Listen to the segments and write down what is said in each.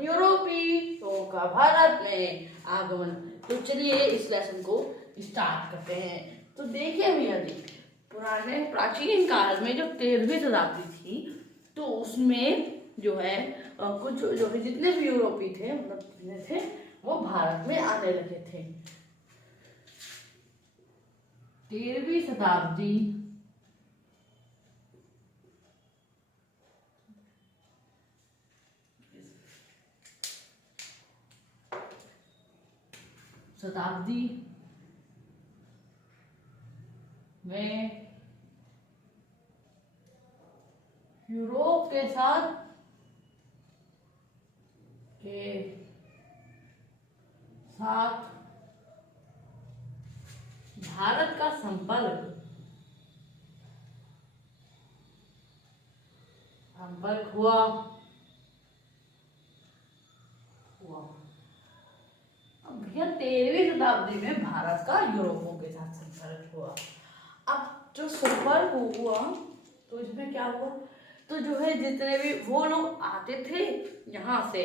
यूरोपीयों का भारत में आगमन। तो चलिए इस लेसन को स्टार्ट करते हैं। तो देखिए भैया जी, पुराने प्राचीन काल में जब 13वीं शताब्दी थी तो उसमें जो है कुछ जो है जितने भी यूरोपी थे, मतलब जितने थे, वो भारत में आने लगे थे। 13वीं शताब्दी में यूरोप के साथ भारत का संपर्क हुआ। अब भैया 13वीं शताब्दी में भारत का यूरोपों के साथ संपर्क हुआ। अब जो संपर्क हुआ तो इसमें क्या हुआ, तो जो है जितने भी वो लोग आते थे यहाँ से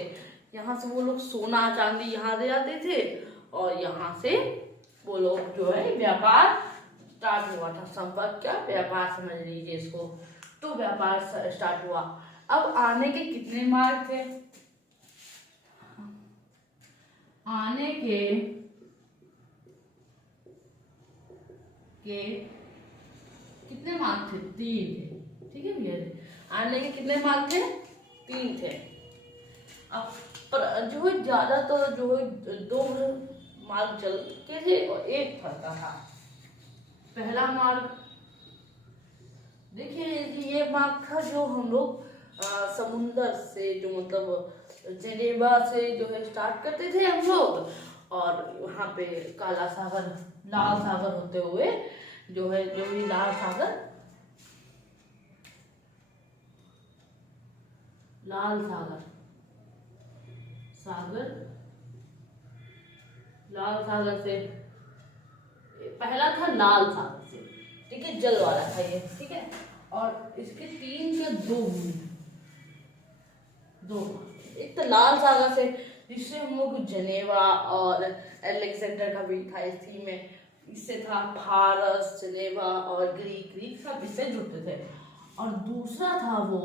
वो लोग सोना चांदी यहाँ दे जाते थे और यहाँ से वो लोग जो है व्यापार स्टार्ट हुआ था। संपर्क क्या, व्यापार समझ लीजिए इसको। तो व्यापार स्टार्ट हुआ। अब आने के कितने मार्ग थे, आने के कितने मार्ग थे, 3 थे। ठीक है भैया, आने के कितने मार्ग थे, 3 थे। अब जो है ज्यादातर जो है 2 मार्ग चलते थे और एक फरता था। पहला मार्ग देखिए, ये मार्ग था जो हम लोग समुंदर से, जो मतलब जेनेवा से जो है स्टार्ट करते थे हम लोग, और वहाँ पे काला सागर, लाल सागर होते हुए जो है, जो भी लाल सागर से पहला था लाल सागर से, ठीक है, जल वाला था ये, ठीक है। और इसके 3 के 2 एक तो लाल सागर से, जिससे हम लोग जनेवा और अलेक्जेंडर का भी था इस थीम में, इससे था फारस, जनेवा और ग्रीक सब इससे जुड़ते थे। और दूसरा था वो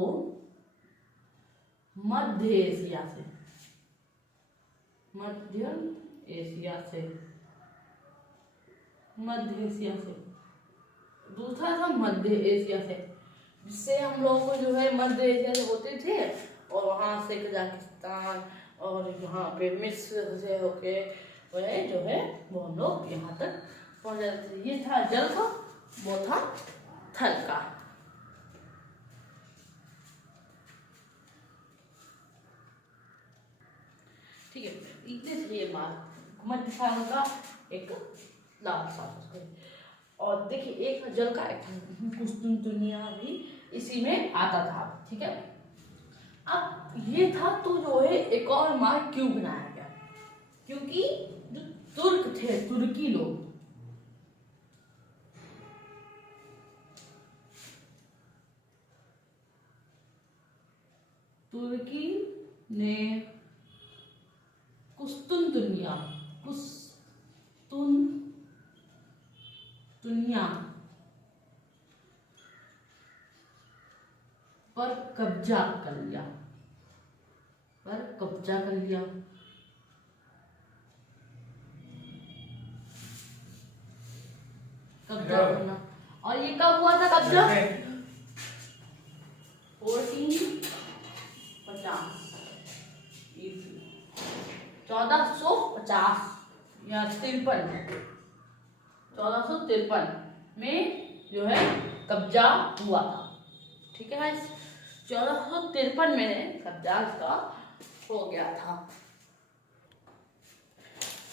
मध्य एशिया से, दूसरा था मध्य एशिया से, जिससे हम लोग को जो है मध्य एशिया से होते थे और वहां से कजाकिस्तान और यहाँ पे मिस्र से होके वह जो है वो हम लोग यहाँ तक पहुंच जाते थे। ये था जल का, वो था थल का। ठीक है, इतने थे ये मार्ग, मध्य सागर का, एक लाल सागर का। और देखिए एक जल का, एक कुस्तुनतुनिया भी इसी में आता था। ठीक है, अब ये था तो जो है एक और मार्ग क्यों बनाया गया, क्योंकि जो तुर्क थे, तुर्की लोग, तुर्की ने कुस्तुनतुनिया पर कब्जा कर लिया, कब्जा करना। और ये कब हुआ था कब्जा, 1450 या 1453 में जो है कब्जा हुआ था। ठीक है, 1453 में कब्जा का हो गया था।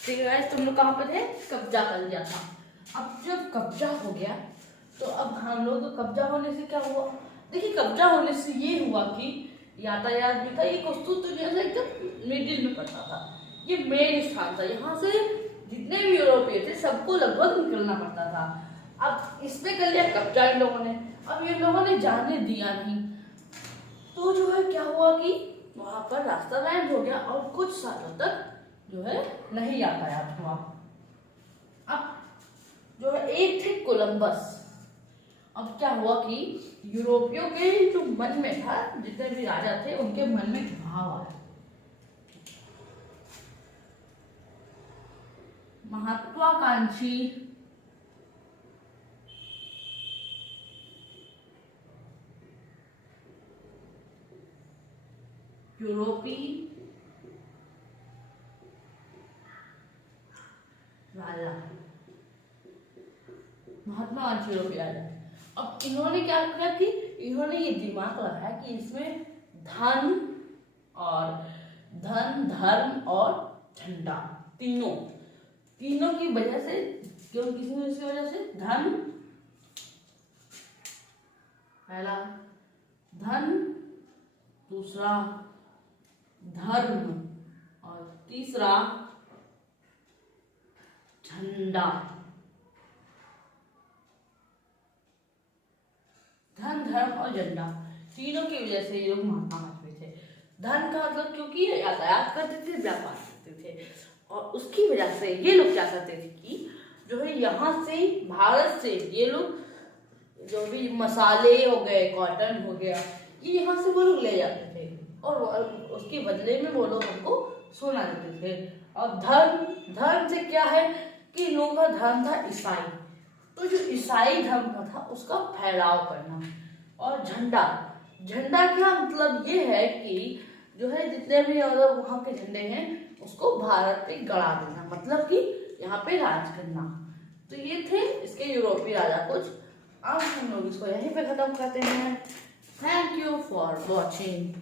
ठीक है, तुम लोग कहाँ पे थे, कब्जा कर लिया था। अब जब कब्जा हो गया तो अब हम लोग को कब्जा होने से क्या हुआ, देखिए कब्जा होने से ये हुआ कि यातायात भी था, ये कुस्तुनतुनिया से एकदम मिडिल में पड़ता था, ये मेन स्थान था, यहाँ से जितने भी यूरोपीय थे सबको लगभग निकलना पड़ता था। अब इसमें कर लिया कब्जा इन लोगों ने, अब इन लोगों ने जाने दिया नहीं, तो जो है क्या हुआ कि वहां पर रास्ता बैंड हो गया और कुछ सालों तक जो है नहीं यातायात हुआ। अब जो है एक थे कोलंबस। अब क्या हुआ कि यूरोपियों के जो मन में था, जितने भी राजा थे उनके मन में भाव आया, महत्वाकांक्षी यूरोपीय राजा, महात्मा गांधी यूरोपीय राजा। अब इन्होंने क्या किया कि इन्होंने ये दिमाग लगाया कि इसमें धन और धर्म और झंडा तीनों की वजह से, क्यों किसी वजह से धन, पहला धन, दूसरा धर्म और तीसरा झंडा। धन धर्म और झंडा तीनों की वजह से ये लोग महात्मा गांधी थे। धन का मतलब क्योंकि यातायात करते थे, व्यापार करते थे, और उसकी वजह से ये लोग क्या करते थे कि जो है यहाँ से भारत से ये लोग जो भी मसाले हो गए, कॉटन हो गया, ये यहाँ से वो लोग ले जाते थे और उसके बदले में वो लोग हमको सोना देते थे। और धर्म से क्या है कि इन लोगों का धर्म था ईसाई, तो जो ईसाई धर्म का था उसका फैलाव करना। और झंडा का मतलब ये है कि जो है जितने भी मतलब वहाँ के झंडे हैं उसको भारत पे गड़ा देना, मतलब कि यहाँ पे राज करना। तो ये थे इसके यूरोपीय राजा कुछ। अब हम लोग इसको यहीं पे खत्म करते हैं। Thank you for watching.